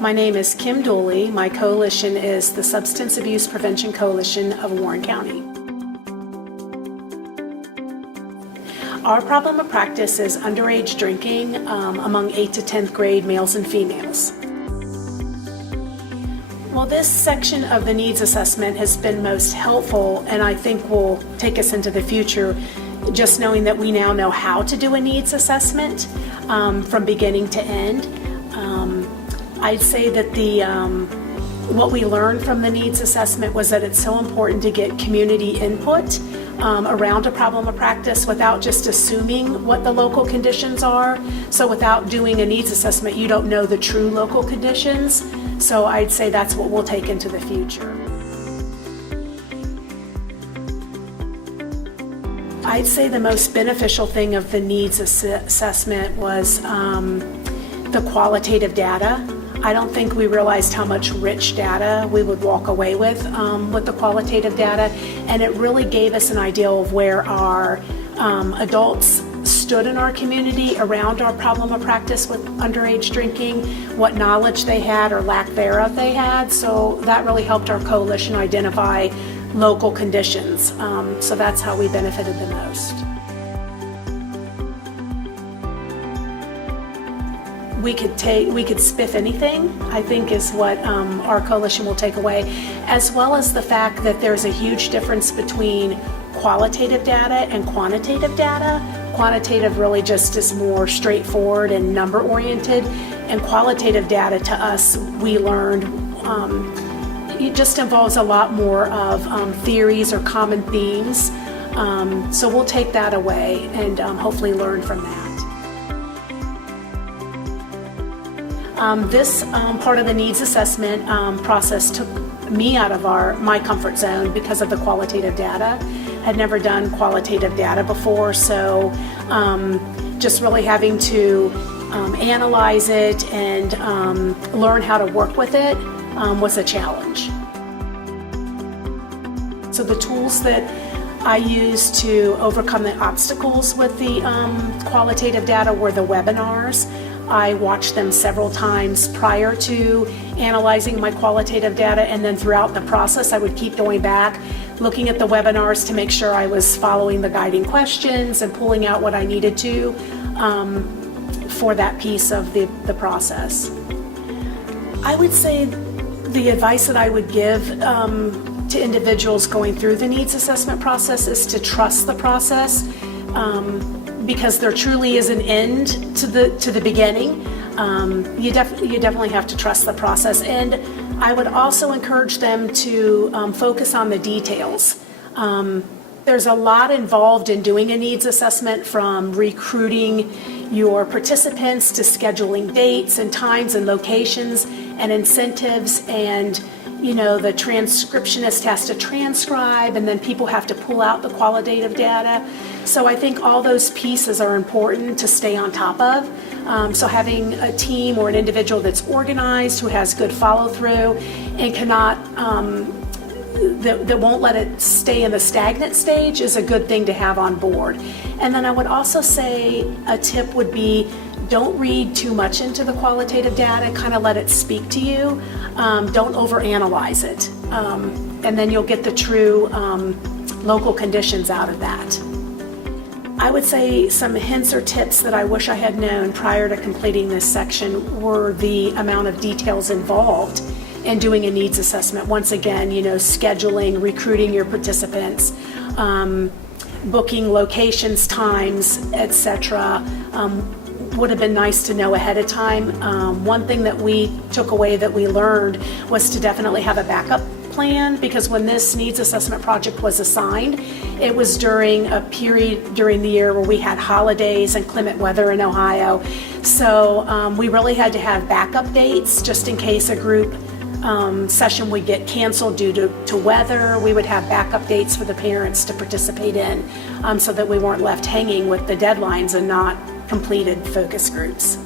My name is Kim Dooley. My coalition is the Substance Abuse Prevention Coalition of Warren County. Our problem of practice is underage drinking among 8th to 10th grade males and females. Well, this section of the needs assessment has been most helpful, and I think will take us into the future, just knowing that we now know how to do a needs assessment from beginning to end. I'd say that what we learned from the needs assessment was that it's so important to get community input around a problem of practice without just assuming what the local conditions are. So without doing a needs assessment, you don't know the true local conditions. So I'd say that's what we'll take into the future. I'd say the most beneficial thing of the needs assessment was the qualitative data. I don't think we realized how much rich data we would walk away with the qualitative data, and it really gave us an idea of where our adults stood in our community around our problem of practice with underage drinking, what knowledge they had or lack thereof they had. So that really helped our coalition identify local conditions. So that's how we benefited the most. We could spiff anything, I think, is what our coalition will take away, as well as the fact that there's a huge difference between qualitative data and quantitative data. Quantitative really just is more straightforward and number oriented, and qualitative data to us, we learned, it just involves a lot more of theories or common themes. So we'll take that away and hopefully learn from that. This part of the needs assessment process took me out of my comfort zone because of the qualitative data. I'd never done qualitative data before, so just really having to analyze it and learn how to work with it was a challenge. So the tools that I used to overcome the obstacles with the qualitative data were the webinars. I watched them several times prior to analyzing my qualitative data, and then throughout the process I would keep going back, looking at the webinars to make sure I was following the guiding questions and pulling out what I needed to for that piece of the process. I would say the advice that I would give to individuals going through the needs assessment process is to trust the process. Because there truly is an end to the beginning. You definitely have to trust the process, and I would also encourage them to focus on the details. There's a lot involved in doing a needs assessment, from recruiting your participants to scheduling dates and times and locations and incentives, and the transcriptionist has to transcribe, and then people have to pull out the qualitative data. So I think all those pieces are important to stay on top of. So having a team or an individual that's organized, who has good follow-through, and cannot, that won't let it stay in the stagnant stage, is a good thing to have on board. And then I would also say a tip would be, don't read too much into the qualitative data, kind of let it speak to you. Don't overanalyze it. And then you'll get the true local conditions out of that. I would say some hints or tips that I wish I had known prior to completing this section were the amount of details involved in doing a needs assessment. Once again, scheduling, recruiting your participants, booking locations, times, etc. Would have been nice to know ahead of time. One thing that we took away that we learned was to definitely have a backup plan, because when this needs assessment project was assigned, it was during a period during the year where we had holidays and inclement weather in Ohio. So we really had to have backup dates just in case a group session would get canceled due to weather. We would have backup dates for the parents to participate in, so that we weren't left hanging with the deadlines and not completed focus groups.